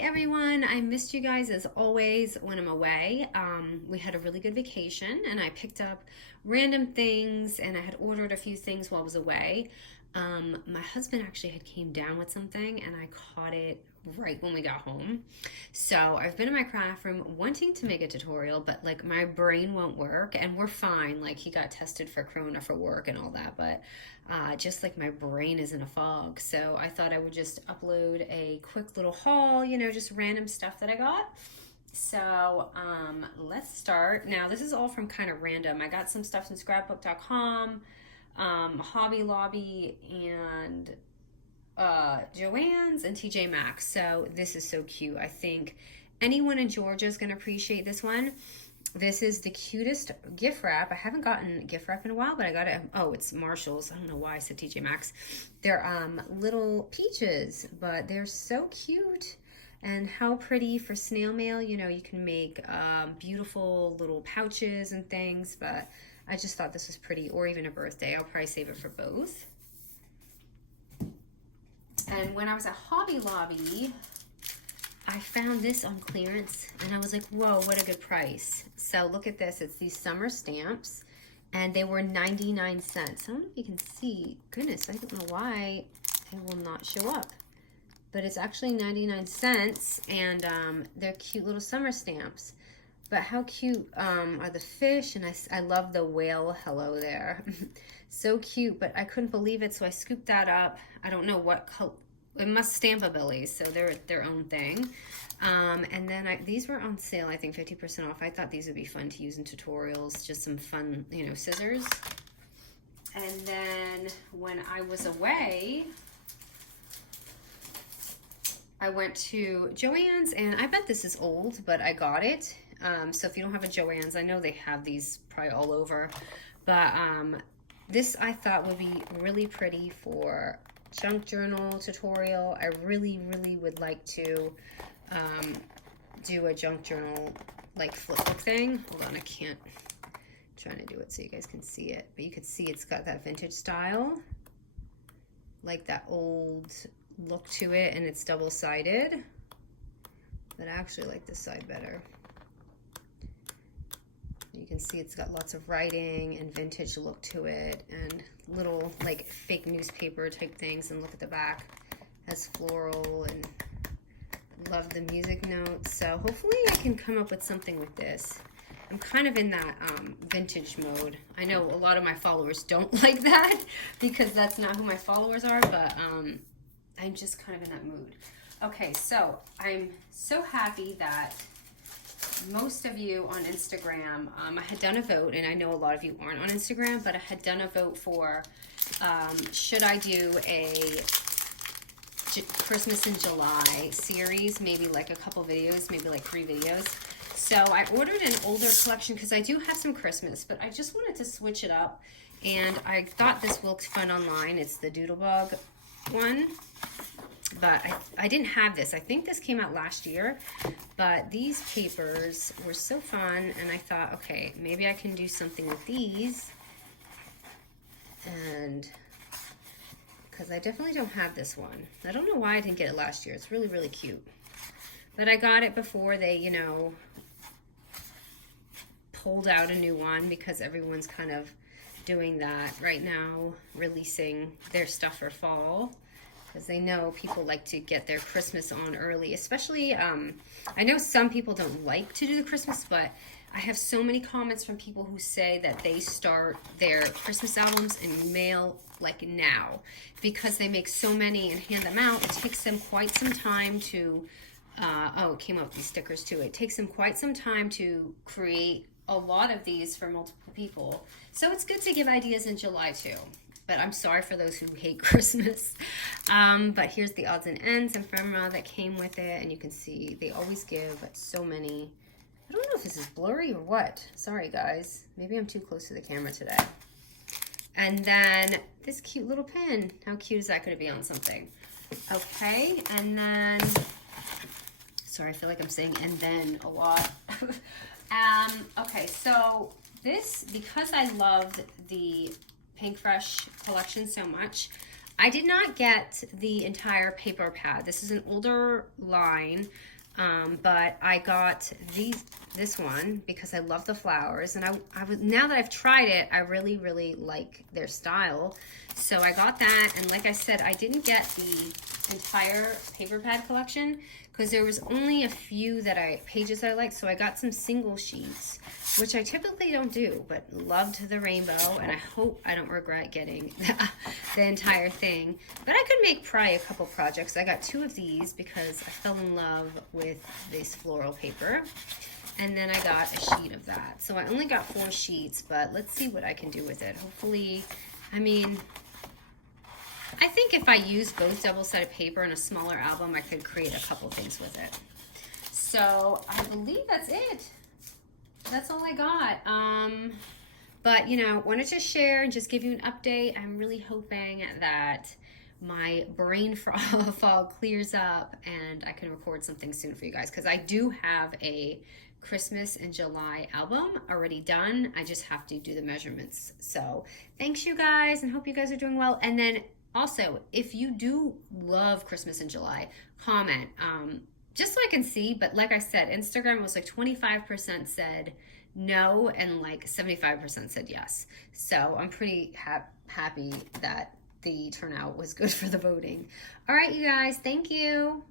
everyone. I missed you guys as always when I'm away. We had a really good vacation and I picked up random things and I had ordered a few things while I was away. My husband actually had came down with something and I caught it right when we got home. So I've been in my craft room wanting to make a tutorial, but like my brain won't work and we're fine. Like he got tested for corona for work and all that, but just like my brain is in a fog. So I thought I would just upload a quick little haul, you know, just random stuff that I got. So let's start. Now this is all from kind of random. I got some stuff from scrapbook.com, Hobby Lobby, and Joann's and TJ Maxx. So this is so cute. I think anyone in Georgia is going to appreciate this one. This is the cutest gift wrap. I haven't gotten gift wrap in a while, but I got it. Oh, it's Marshall's. I don't know why I said TJ Maxx. They're little peaches, but they're so cute. And how pretty for snail mail. You know, you can make beautiful little pouches and things, but I just thought this was pretty, or even a birthday. I'll probably save it for both. And when I was at Hobby Lobby, I found this on clearance and I was like, whoa, what a good price. So look at this. It's these summer stamps and they were 99 cents. I don't know if you can see. Goodness, I don't know why it will not show up. But it's actually 99 cents and they're cute little summer stamps. But how cute are the fish, and I love the whale hello there. So cute, but I couldn't believe it, so I scooped that up. I don't know what color. It must Stamp-A-Billies, so they're their own thing. And then these were on sale, I think 50% off. I thought these would be fun to use in tutorials, just some fun, you know, scissors. And then when I was away, I went to Joann's, and I bet this is old, but I got it. So if you don't have a Joann's, I know they have these probably all over, but this I thought would be really pretty for junk journal tutorial. I really would like to do a junk journal like flip book thing. Hold on, I'm trying to do it so you guys can see it, but you can see it's got that vintage style, like that old look to it, and it's double-sided, but I actually like this side better. You can see it's got lots of writing and vintage look to it and little like fake newspaper type things, and look at the back, has floral, and love the music notes. So hopefully I can come up with something with this. I'm kind of in that vintage mode. I know a lot of my followers don't like that because that's not who my followers are, but I'm just kind of in that mood. Okay, so I'm so happy that most of you on Instagram, I had done a vote, and I know a lot of you aren't on Instagram, but I had done a vote for should I do a Christmas in July series, maybe like a couple videos, maybe like 3 videos. So I ordered an older collection because I do have some Christmas, but I just wanted to switch it up, and I thought this looked fun online. It's the Doodlebug one. But I didn't have this. I think this came out last year, but these papers were so fun, and I thought, okay, maybe I can do something with these, and because I definitely don't have this one. I don't know why I didn't get it last year. It's really cute, but I got it before they, you know, pulled out a new one, because everyone's kind of doing that right now, releasing their stuff for fall, because they know people like to get their Christmas on early, especially, I know some people don't like to do the Christmas, but I have so many comments from people who say that they start their Christmas albums and mail like now, because they make so many and hand them out. It takes them quite some time to, oh, it came out with these stickers too. It takes them quite some time to create a lot of these for multiple people. So it's good to give ideas in July too. But I'm sorry for those who hate Christmas. But here's the odds and ends ephemera that came with it. And you can see they always give so many. I don't know if this is blurry or what. Sorry, guys. Maybe I'm too close to the camera today. And then this cute little pin. How cute is that going to be on something? Okay, and then, sorry, I feel like I'm saying and then a lot. Okay, so this, because I loved the Pink Fresh collection so much, I did not get the entire paper pad. This is an older line, but I got this one because I love the flowers, and I was, now that I've tried it, I really, really like their style. So I got that, and like I said, I didn't get the entire paper pad collection because there was only a few pages that I liked, so I got some single sheets, which I typically don't do, but loved the rainbow, and I hope I don't regret getting the entire thing. But I could make probably a couple projects. I got 2 of these because I fell in love with this floral paper. And then I got a sheet of that. So I only got 4 sheets, but let's see what I can do with it. Hopefully, I mean, I think if I use both double-sided paper and a smaller album, I could create a couple things with it. So I believe that's it. That's all I got. But, you know, wanted to share and just give you an update. I'm really hoping that my brain fog clears up and I can record something soon for you guys, because I do have a Christmas in July album already done. I just have to do the measurements. So thanks, you guys, and hope you guys are doing well. And then also, if you do love Christmas in July, comment, just so I can see. But like I said, Instagram was like 25% said no and like 75% said yes. So I'm pretty happy that the turnout was good for the voting. All right, you guys, thank you.